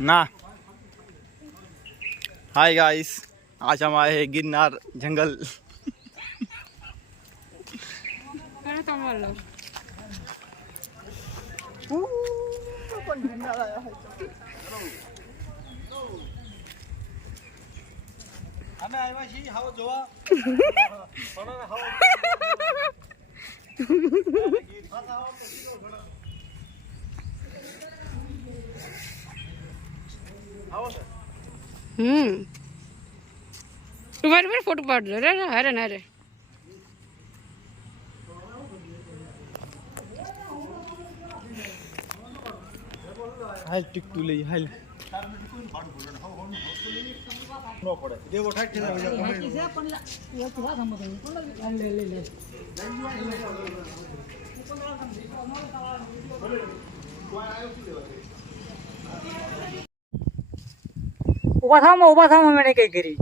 ना। Hi guys, आज हम आए हैं गिरनार जंगल। तुम्हारे फोटो पाड़ दो रे हरे ना रे हाल टिक टू ले हाल नो पड़े देखो ठाक छे उभा था मैंने कई करी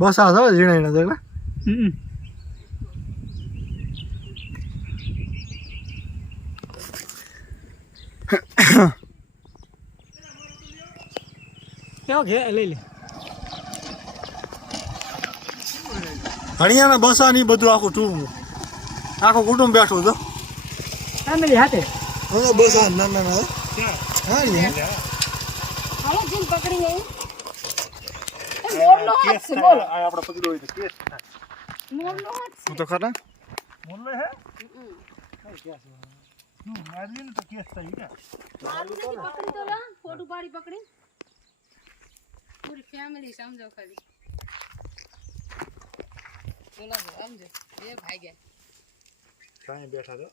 बस आ जाओ जीना ना देखना क्या घे ले ले હરિયાણા બસાની બધું આખું ટૂંકું આખું કુટુંબ બેઠું તો ફેમિલી હાથે હવે બસા ના ના ના હા હાલો જીન પકડી ગઈ મોરલો હાથ છે બોલ આ આપણે પકડ્યો હોય તો કેસ મોરલો હાથ છે वो तो खरा મોલ્લે હે કઈ કેસ મારલી ને તો કેસ થઈ ગયા આદમી પકડી તો લા ફોટો પાડી પકડી પૂરી ફેમિલી સમજો ખાલી બોલા સમજો એ ભાઈ ગયા કાંઈ બેઠા તો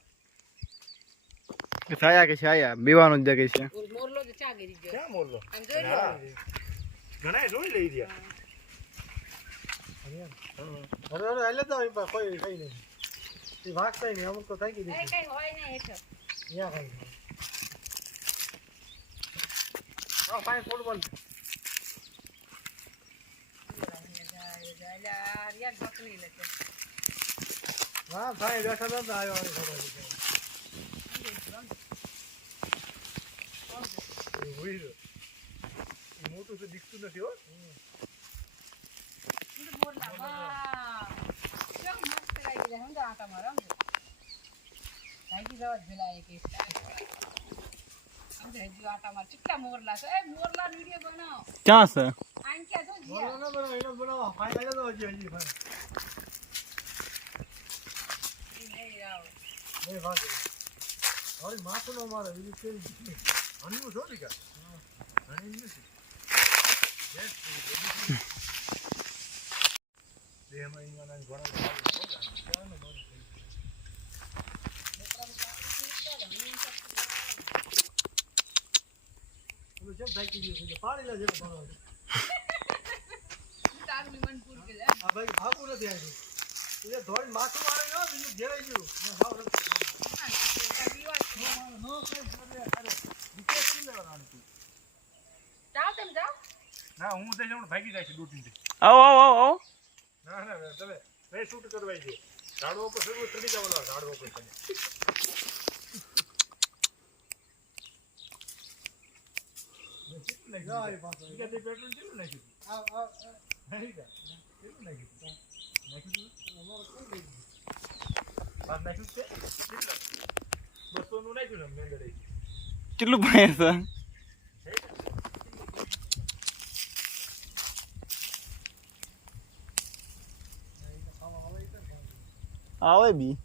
छाया के छाया बीवानो जगह છે મોરલો તો ચા ગરી ગયો ક્યાં મોલ્લો આમ જોઈ લો ઘણા જોઈ લઈ ગયા હરિયાણા અરે હાલે તો કોઈ કઈ નહીં એ વાગતા નહીં અમુક તો થાકી એ દીધી કઈ હોય ને હેઠ યા કઈ આ પાણી ફૂટબોલ યાર પકડી લે હા ભાઈ બેઠા તો આવ્યો ખબર મોટું તો દીખતું નથી હો મોરલા વાહ કેમ મસ્ત લાગી જાય સમજો આટા મારો સમજો ભાઈ જવા ભેલા એક સમજો હજી આટા માર કેટલા મોરલા છે એ મોરલા વિડિયો બનાવો ક્યાં છે આન કે જો જીયા બોલો ના બનાવો એનો બનાવો ફાઈ લાગે તો હજી ભાઈ નહીં આવ નહીં ભાગે હવે માથું નો મારે બીજું કેમ અનનું છો ને કા અનનું નથી દેહમાં ઈમાન ઘણા જેમ થાકી ગયું છે પાણી લે જેમ ભણો તારું મન પૂર કે લે આ ભાઈ ભાગું નથી આવ્યું એટલે ધોઈ માથું મારે ન બીજું ઘેરાઈ ગયું હાવ નથી નો કઈ કરે અરે વિકેટ શું લેવાનો તું જાવ તેમ જાવ ના હું તો જમણ ભાગી જાય છે ડૂટીથી આવો આવો આવો ના ના તમે મે શૂટ કરવાઈ છે ઝાડવો પર શરૂ ચડી જવાનો ઝાડવો પર તમે જાય પાછો કે તે પેટ્રોલ કેટલું નાખ્યું આ નહીં કા કેટલું નાખ્યું અમારો કોઈ બાદ નાખ્યું છે કેટલા 200 નું નાખ્યું ને મેંગડે કેટલું પાણી છે આવે બી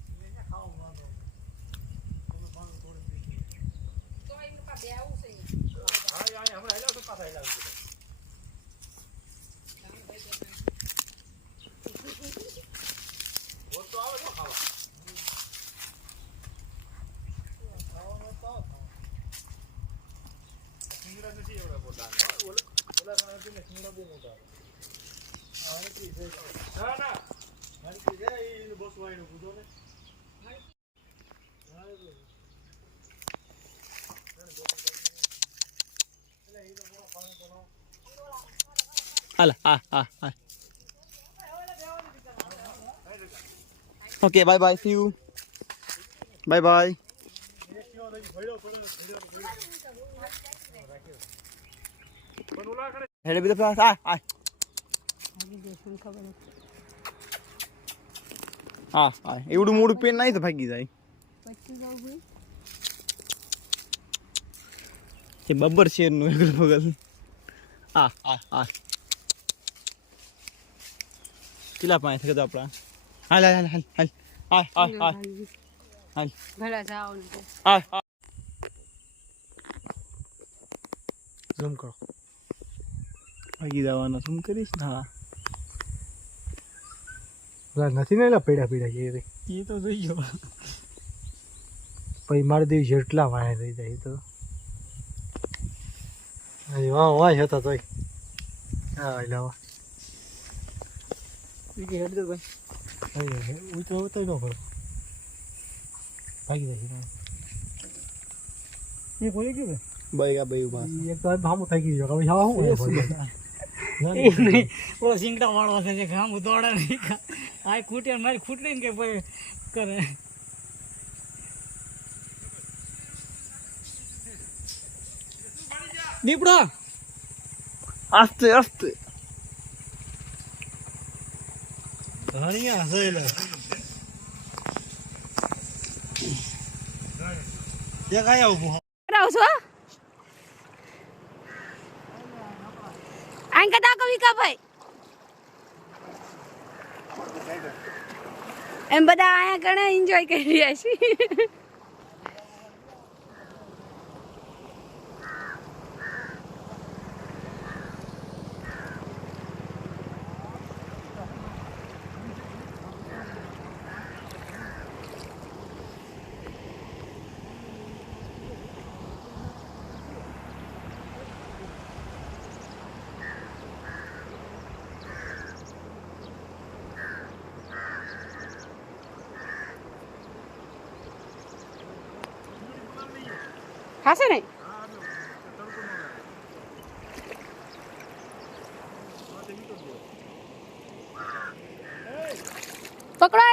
તો એને પા બેવું છે હા હમણાં હેલા તો પાછા હેલા વો તો આવે તો ખાવા સિંગડા નથી એવડા મોટા ઓલા પણ હતી ને સિંગડા બહુ મોટા આવે ના ના મારી કે જાય એ બસ વાયનો કૂદો ને હાલ હા હા હા okay bye bye see you bye bye પણ ઓલા કરે હેડે બીજો પાસ આ આ હા હા એવડું મોડું પેન નહીં તો ભાગી જાય કે બબ્બર શેર નું એકલ બગલ આ આ આ કેટલા પાણી થકે તો આપણા હાલ હાલ હાલ હાલ હાલ હાલ હાલ હાલ ભલા જાઓ ને હાલ ઝૂમ કરો ભાગી જવાનો શું કરીશ ને હા નથી ને એલા પીડા પીડા કે એ તો જોઈ ગયો પછી મારી દેવી જેટલા વાયા થઈ જાય તો વાહ વાહ હતા તોય હા એટલે હેડ દો ભાઈ ઉતરો ઉતરો ન કરો ભાગી જાય એ બોલી ગયું ભાઈ આ ભાઈ ઉભા એક તો ભામો થઈ ગયો હવે હા હું ઓ સિંગડા વાળો છે જે ગામ દોડે નહીં આ ખૂટે મારી ખૂટલી ને કે ભાઈ કરે દીપડો આસ્તે આસ્તે ધણિયા હસેલા એક આયા ઉભો રહો છો આઈ કદા કવિ કા ભાઈ એમ બધા આયા ઘણા એન્જોય કરી રહ્યા છે હાસે નહીં પકડો